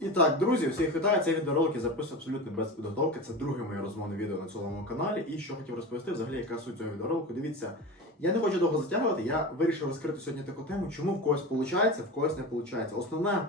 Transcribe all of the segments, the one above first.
І так, друзі, всіх вітаю. Цей відеоролик я записую абсолютно без підготовки. Це друге моє розмовне відео на цьому каналі. І що хотів розповісти, взагалі, яка суть цього відеоролику. Дивіться, я не хочу довго затягувати. Я вирішив розкрити сьогодні таку тему, чому в когось виходить, в когось не виходить. Основна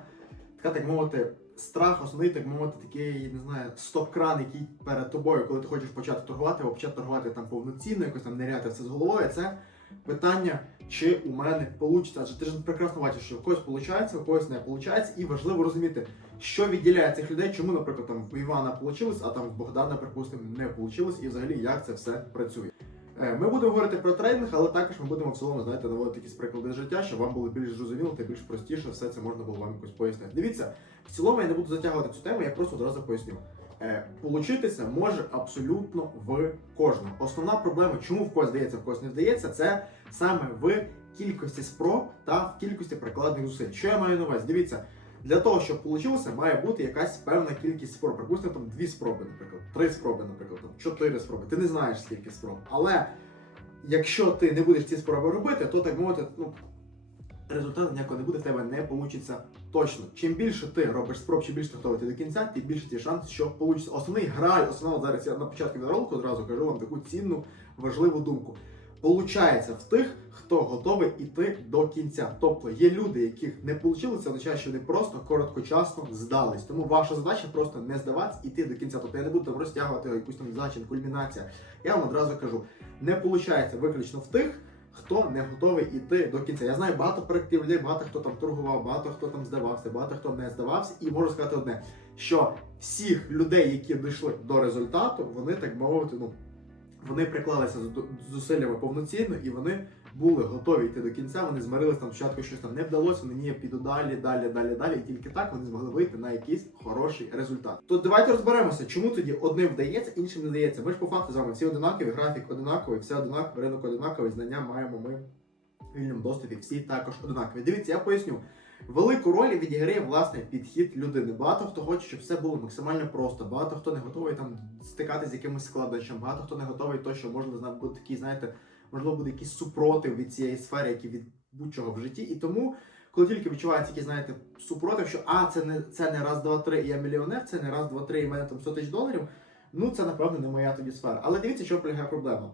така, так мовити, страх, основний, так мовити, такий, не знаю, стоп-кран, який перед тобою, коли ти хочеш почати торгувати, або почати торгувати там повноцінно, якось там неряти все з головою. Це питання, чи у мене вийде. Адже ти ж прекрасно бачиш, що в когось виходить, в когось не виходить, і важливо розуміти, що відділяє цих людей, чому, наприклад, там в Івана вийшло, а там в Богдана, припустимо, не вийшло, і взагалі як це все працює. Е, Ми будемо говорити про трейдинг, але також ми будемо в цілому знаєте, наводити якісь приклади життя, щоб вам було більш зрозуміло та більш простіше все це можна було вам якось пояснити. Дивіться, в цілому я не буду затягувати цю тему, я просто одразу поясню. Е, Получитися може абсолютно в кожного. Основна проблема, чому в когось вдається, в когось не вдається, це саме в кількості спроб та в кількості прикладних зусиль. Що я маю на увазі? Дивіться, для того, щоб вийшло, має бути якась певна кількість спроб. Припустимо, там дві спроби, наприклад, три спроби, наприклад, там, чотири спроби. Ти не знаєш скільки спроб. Але якщо ти не будеш ці спроби робити, то так мовити, ну. Результату ніякого не буде, в тебе не вийде точно. Чим більше ти робиш спроб, чим більше ти готовий до кінця, тим більше є шанс, що вийде. Основний граль, основа зараз я на початку відеоролику одразу кажу вам таку цінну, важливу думку. Получається в тих, хто готовий іти до кінця. Тобто є люди, яких не вийшло, це означає, що вони просто короткочасно здались. Тому ваша задача просто не здаватися, іти до кінця. Тобто я не буду там розтягувати якусь там зачин, кульмінація. Я вам одразу кажу, не виходить виключно в тих. Хто не готовий іти до кінця. Я знаю багато проєктів людей, багато хто там торгував, багато хто там здавався, багато хто не здавався. І можу сказати одне: що всіх людей, які дійшли до результату, вони так мовити, ну вони приклалися з зусиллями повноцінно і вони були готові йти до кінця. Вони змирилися там спочатку щось там не вдалося. Вони піду далі, далі, далі, далі. І тільки так вони змогли вийти на якийсь хороший результат. То давайте розберемося, чому тоді одним вдається, іншим не вдається. Ми ж по факту з вами всі одинакові, графік одинаковий, все одинакове, ринок одинаковий, знання маємо ми в вільному доступі. Всі також одинакові. Дивіться, я поясню. Велику роль відіграє власне підхід людини. Багато хто хоче, щоб все було максимально просто. Багато хто не готовий там стикатися з якимось складнощем, багато хто не готовий, то що знати бути такий, знаєте, можливо, буде якийсь супротив від цієї сфери, як і від будь-чого в житті. І тому, коли тільки відчувається якийсь, знаєте, супротив, що а це не це не раз, два, три, і я мільйонер, це не раз, два, три, і мене там 100 тисяч доларів. Ну це напевно не моя тоді сфера. Але дивіться, що полягає проблема.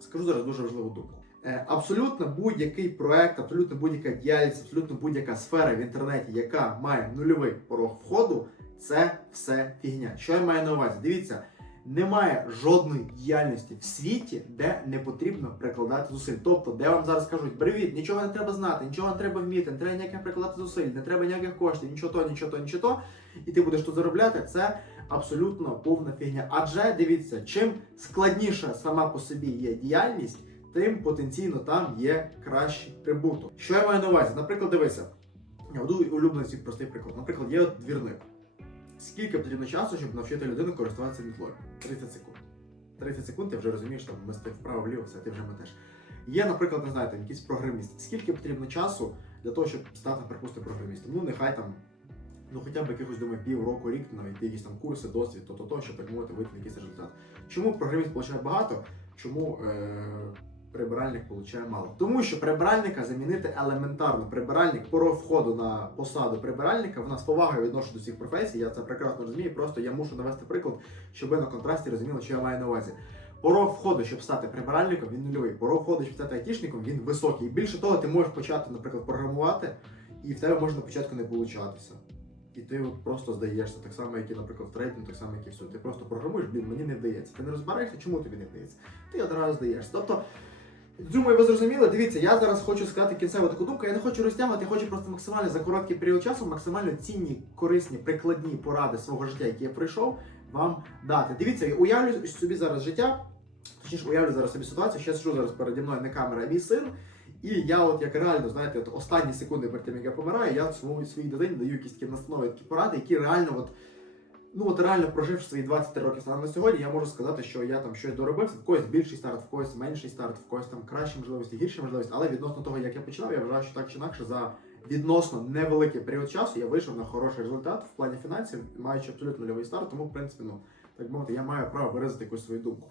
Скажу зараз дуже важливу думку. Е, Абсолютно будь-який проект, абсолютно будь-яка діяльність, абсолютно будь-яка сфера в інтернеті, яка має нульовий порог входу, це все фігня. Що я маю на увазі? Дивіться, немає жодної діяльності в світі, де не потрібно прикладати зусиль. Тобто, де вам зараз кажуть, привіт, нічого не треба знати, нічого не треба вміти, не треба ніяких прикладати зусиль, не треба ніяких коштів, нічого то, нічого то, нічого то, і ти будеш тут заробляти. Це абсолютно повна фігня. Адже дивіться, чим складніша сама по собі є діяльність тим потенційно там є кращий прибуток. Що я маю на увазі? Наприклад, дивися, я буду улюблений простий приклад. Наприклад, є двірник. Скільки потрібно часу, щоб навчити людину користуватися мітлою? 30 секунд. 30 секунд, ти вже розумієш, там мести вправо вліво, все, ти вже метеш. Є, наприклад, не знаю, там якийсь програміст. Скільки потрібно часу для того, щоб стати, припустимо, програмістом? Ну, нехай там, ну хоча б якихось думаю, пів року, рік, навіть якісь там курси, досвід, то-то, то, щоб так мовити, вийти на якийсь результат. Чому програміст отримує багато? Чому е- прибиральник получає мало. Тому що прибиральника замінити елементарно. Прибиральник по входу на посаду прибиральника в нас повага відношу до цих професій. Я це прекрасно розумію. Просто я мушу навести приклад, щоб ви на контрасті розуміли, що я маю на увазі. Порог входу, щоб стати прибиральником, він нульовий. Порог входу, щоб стати айтішником, він високий. Більше того, ти можеш почати, наприклад, програмувати, і в тебе може на початку не получатися. І ти от просто здаєшся, так само, як і, наприклад, в трейдингу, так само, як і все. Ти просто програмуєш, блін, мені не вдається. Ти не розбираєшся, чому тобі не вдається. Ти одразу здаєшся. Тобто, Думаю, ви зрозуміли. Дивіться, я зараз хочу сказати кінцеву таку думку. Я не хочу розтягувати, я хочу просто максимально за короткий період часу, максимально цінні, корисні, прикладні поради свого життя, які я пройшов, вам дати. Дивіться, я уявлю собі зараз життя, точніше, уявлю зараз собі ситуацію. Ще сижу зараз переді мною не камера, а мій син. І я, от як реально, знаєте, от останні секунди перед тим, як я помираю, я своїй своїй дитині даю якісь такі настанови, такі поради, які реально от. Ну от реально проживши свої 23 роки станом на сьогодні, я можу сказати, що я там щось доробився, в когось більший старт, в когось менший старт, в когось там кращі можливості, гірші можливості. Але відносно того, як я починав, я вважаю, що так чи інакше за відносно невеликий період часу я вийшов на хороший результат в плані фінансів, маючи абсолютно нульовий старт. Тому, в принципі, ну так мовити, я маю право виразити якусь свою думку.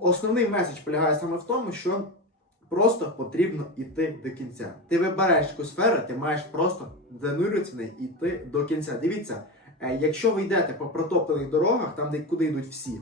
Основний меседж полягає саме в тому, що Просто потрібно йти до кінця. Ти вибираєш яку сферу, ти маєш просто занурюватися в неї йти до кінця. Дивіться, якщо ви йдете по протоптаних дорогах, там де куди йдуть всі,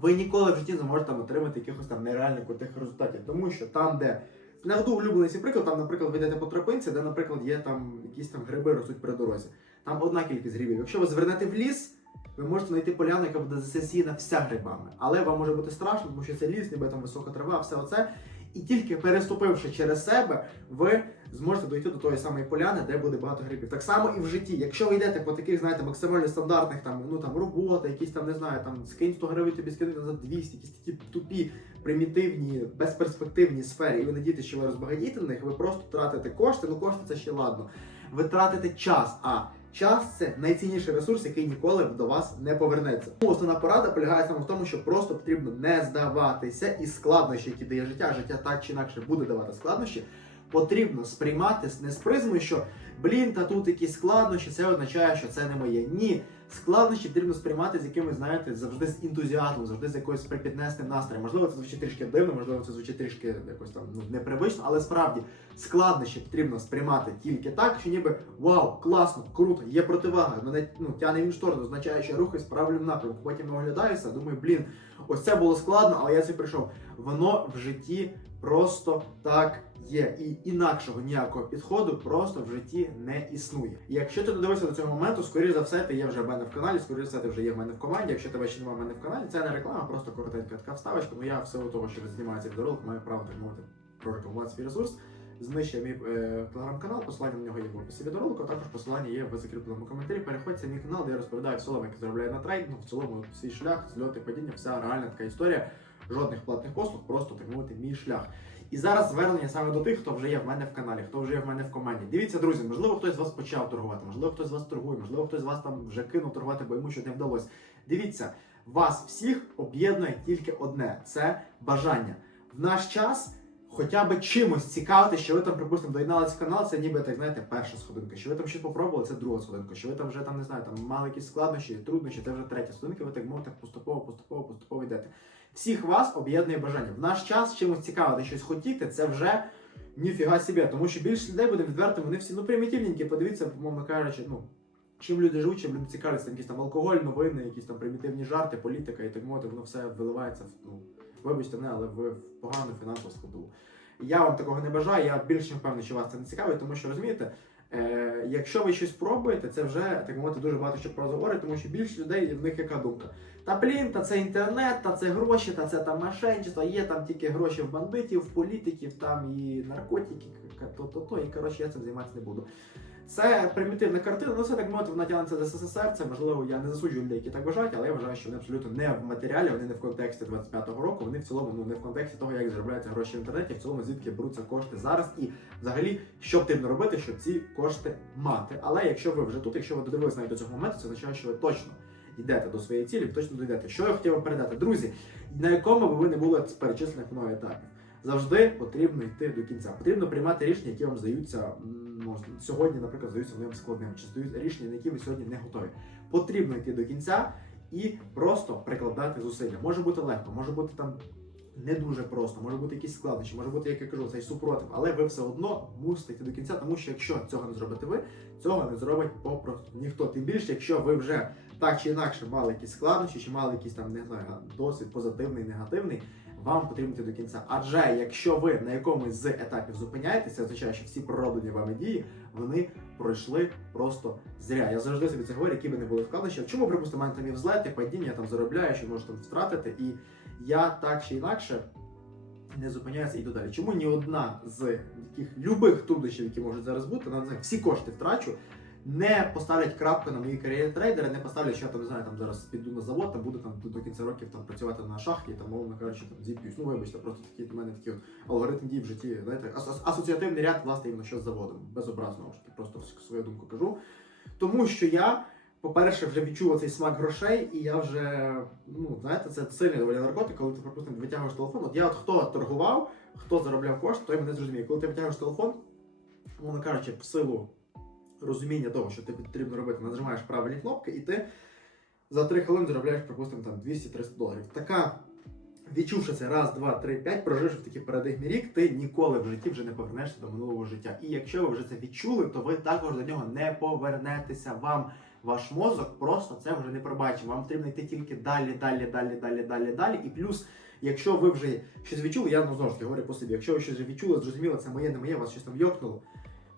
ви ніколи в житті не можете там отримати якихось там нереально крутих результатів. Тому що там, де наведу улюблений свій приклад, там, наприклад, ви йдете по тропинці, де, наприклад, є там якісь там гриби ростуть при дорозі. Там одна кількість грибів. Якщо ви звернете в ліс, ви можете знайти поляну, яка буде засіяна вся грибами. Але вам може бути страшно, тому що це ліс, ніби там висока трава, все оце. І тільки переступивши через себе, ви зможете дойти до тої самої поляни, де буде багато грибів. Так само і в житті. Якщо ви йдете по таких, знаєте, максимально стандартних там, ну там робота, якісь там, не знаю, там скинь 100 гривень, тобі скинуть за 200, якісь такі тупі, примітивні, безперспективні сфери, і ви надієтеся, що ви розбагатієте на них, ви просто тратите кошти, ну кошти це ще ладно. Ви тратите час, а час це найцінніший ресурс, який ніколи до вас не повернеться. Тому Основна порада полягає саме в тому, що просто потрібно не здаватися і складнощі, які дає життя. Життя так чи інакше буде давати складнощі. Потрібно сприймати не з призмою, що блін, та тут якісь складнощі, це означає, що це не моє. Ні, складнощі потрібно сприймати з якимось, знаєте, завжди з ентузіазмом, завжди з якоюсь припіднесним настроєм. Можливо, це звучить трішки дивно, можливо, це звучить трішки якось там ну, непривично, але справді складнощі потрібно сприймати тільки так, що ніби вау, класно, круто, є противага, мене ну, тягне в іншу сторону, означає, що я рухаюсь в правильному напрямку. Потім оглядаюся, думаю, блін, ось це було складно, але я це прийшов. Воно в житті просто так є. І інакшого ніякого підходу просто в житті не існує. І якщо ти додивився до цього моменту, скоріш за все, ти є вже в мене в каналі, скоріш за все, ти вже є в мене в команді. Якщо тебе ще немає в мене в каналі, це не реклама, просто коротенька така вставочка. Ну я в того, що знімається відеоролик, маю право так мовити прорекламувати свій ресурс. Знищує мій е, телеграм-канал, посилання на нього є в описі відеоролику, також посилання є в закріпленому коментарі. Переходьте мій канал, де я розповідаю в цілому, як заробляю на трейдингу, в цілому свій шлях, зльоти, падіння, вся реальна така історія. Жодних платних послуг, просто так мовити, мій шлях. І зараз звернення саме до тих, хто вже є в мене в каналі, хто вже є в мене в команді. Дивіться, друзі, можливо, хтось з вас почав торгувати, можливо, хтось з вас торгує, можливо, хтось з вас там вже кинув торгувати, бо йому щось не вдалося. Дивіться, вас всіх об'єднує тільки одне це бажання. В наш час. Хоча б чимось цікавити, що ви там, припустимо, доєдналися канал, це ніби так знаєте, перша сходинка. Що ви там щось попробували, це друга сходинка. Що ви там вже там не знаю, там мали якісь складнощі, труднощі, це вже третя сходинка. Ви так мовите поступово, поступово, поступово йдете. Всіх вас об'єднує бажання. В наш час чимось цікавити, щось хотіти, це вже ніфіга собі. Тому що більше людей буде відвертим, вони всі ну примітивненькі. Подивіться, умовно кажучи, ну. Чим люди живуть, чим люди цікавляться, там якісь там алкоголь, новини, якісь там примітивні жарти, політика і так мовити, воно все виливається в ну, вибачте мене, але в погану фінансову складову. Я вам такого не бажаю, я більш ніж впевнений, що вас це не цікавить, тому що розумієте, е, якщо ви щось пробуєте, це вже так мовити дуже багато що про говорить, тому що більше людей в них яка думка. Та блін, та це інтернет, та це гроші, та це там мошенничество, є там тільки гроші в бандитів, в політиків, там і наркотики, то-то-то, і коротше я цим займатися не буду. Це примітивна картина, ну це так мовити, вона тягнеться до СССР. Це можливо, я не засуджую людей, які так вважають, але я вважаю, що вони абсолютно не в матеріалі, вони не в контексті 25-го року, вони в цілому ну не в контексті того, як заробляються гроші в інтернеті, в цілому звідки беруться кошти зараз і взагалі що потрібно робити, щоб ці кошти мати. Але якщо ви вже тут, якщо ви додивилися навіть до цього моменту, це означає, що ви точно йдете до своєї цілі, точно дійдете. Що я хотів вам передати, друзі, на якому би ви не були перечислених мною етапів. Завжди потрібно йти до кінця. Потрібно приймати рішення, які вам здаються ну, сьогодні, наприклад, здаються вам складним, чи здають рішення, на які ви сьогодні не готові. Потрібно йти до кінця і просто прикладати зусилля. Може бути легко, може бути там не дуже просто, може бути якісь складнощі, може бути, як я кажу, цей супротив, але ви все одно мусите йти до кінця, тому що якщо цього не зробите ви, цього не зробить попросту ніхто. Тим більше, якщо ви вже так чи інакше мали якісь складнощі, чи мали якийсь там не знаю, досвід позитивний, негативний вам потрібно йти до кінця. Адже якщо ви на якомусь з етапів зупиняєтеся, означає, що всі пророблені вами дії вони пройшли просто зря. Я завжди собі це говорю, які би не були вкладиші. Чому припустимо, мене там є взлети, падіння, я там заробляю, що можу там втратити, і я так чи інакше. Не зупиняюся і йду далі. Чому ні одна з таких любих труднощів, які можуть зараз бути, на всі кошти втрачу, не поставлять крапку на моїй кар'єрі трейдера, не поставлять, що я там не знаю, там зараз піду на завод, там буду там до кінця років там працювати на шахті, там, мовно кажучи, там зіп'юсь. Ну, вибачте, просто такі до мене такі от алгоритм дій в житті, знаєте, ас- асоціативний ряд, власне, іменно що з заводом. Безобразно ж таки, просто свою думку кажу. Тому що я, по-перше, вже відчув цей смак грошей, і я вже, ну, знаєте, це сильний доволі наркотик, коли ти, припустимо, витягуєш телефон. От я от хто торгував, хто заробляв кошти, той мене зрозуміє. Коли ти витягуєш телефон, мовно кажучи, в силу розуміння того, що тобі потрібно робити, нажимаєш правильні кнопки, і ти за 3 хвилини заробляєш, припустимо, там 200-300 доларів. Така відчувши це раз, два, три, п'ять, проживши в такій парадигмі рік, ти ніколи в житті вже не повернешся до минулого життя. І якщо ви вже це відчули, то ви також до нього не повернетеся. Вам ваш мозок просто це вже не пробачить. Вам потрібно йти тільки далі, далі, далі, далі, далі, далі. І плюс, якщо ви вже щось відчули, я ну, знову ж таки говорю по собі, якщо ви щось відчули, зрозуміло, це моє, не моє, вас щось там йокнуло.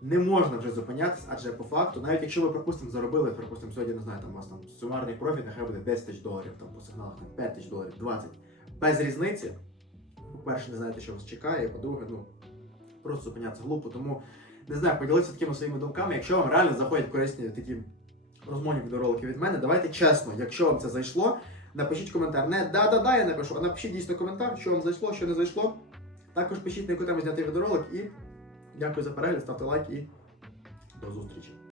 Не можна вже зупинятися, адже по факту, навіть якщо ви, припустимо, заробили, припустимо, сьогодні не знаю, там у вас там сумарний профіт, нехай буде 10 тисяч доларів, там по сигналах там 5 тисяч доларів, 20. Без різниці. По-перше, не знаєте, що вас чекає, по-друге, ну просто зупинятися глупо. Тому не знаю, поділитися такими своїми думками. Якщо вам реально заходять корисні такі розмовні відеоролики від мене, давайте чесно, якщо вам це зайшло, напишіть коментар. Не да-да-да, я напишу, а напишіть дійсно коментар, що вам зайшло, що не зайшло. Також пишіть на яку тему зняти відеоролик і дякую за перегляд, ставте лайк і до зустрічі.